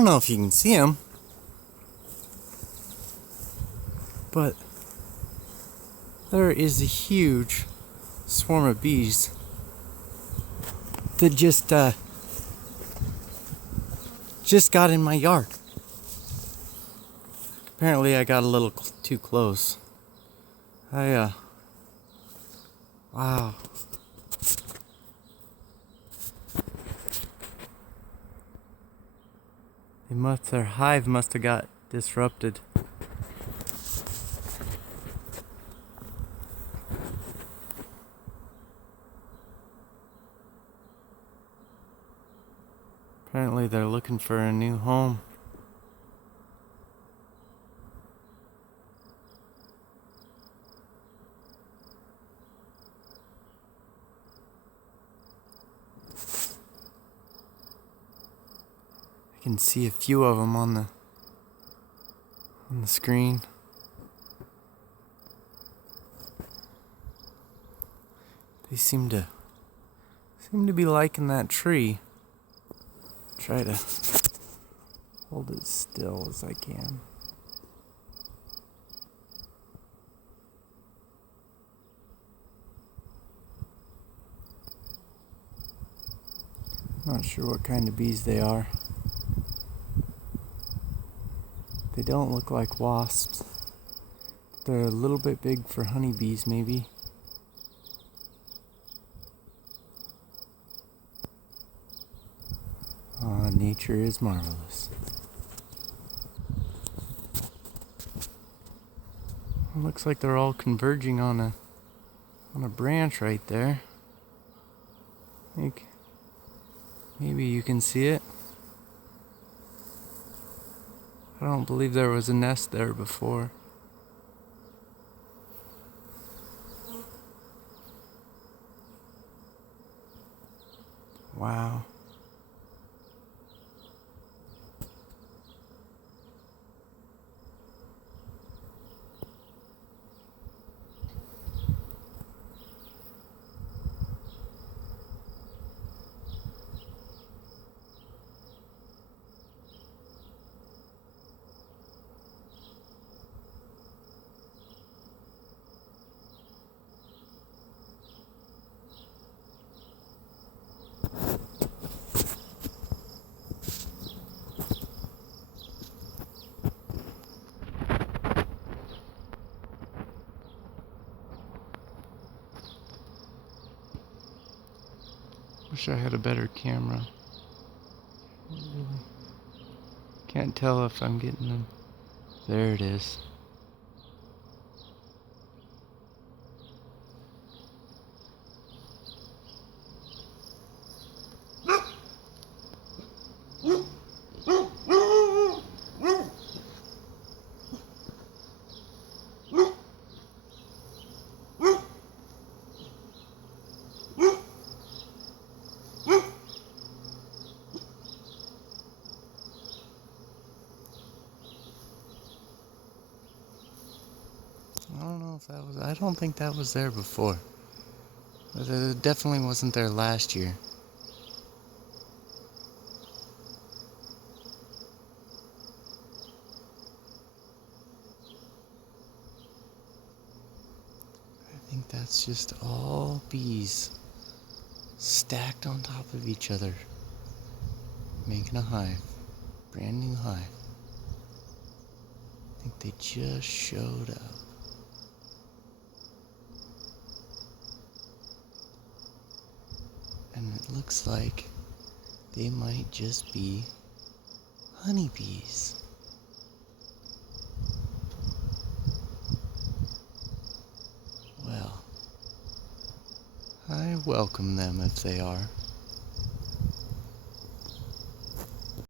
don't know if you can see them, but there is a huge swarm of bees that just got in my yard. Apparently I got a little too close. Wow. Their hive must have got disrupted. Apparently they're looking for a new home. I can see a few of them on the screen. They seem to be liking that tree. Try to hold it still as I can. Not sure what kind of bees they are. They don't look like wasps. They're a little bit big for honeybees, maybe. Nature is marvelous. It looks like they're all converging on a branch right there. I think maybe you can see it. I don't believe there was a nest there before. Wow. Wish I had a better camera. Really can't tell if I'm getting them. There it is. I don't think that was there before. It definitely wasn't there last year. I think that's just all bees stacked on top of each other, making a hive, brand new hive. I think they just showed up. And it looks like they might just be honeybees. Well, I welcome them if they are.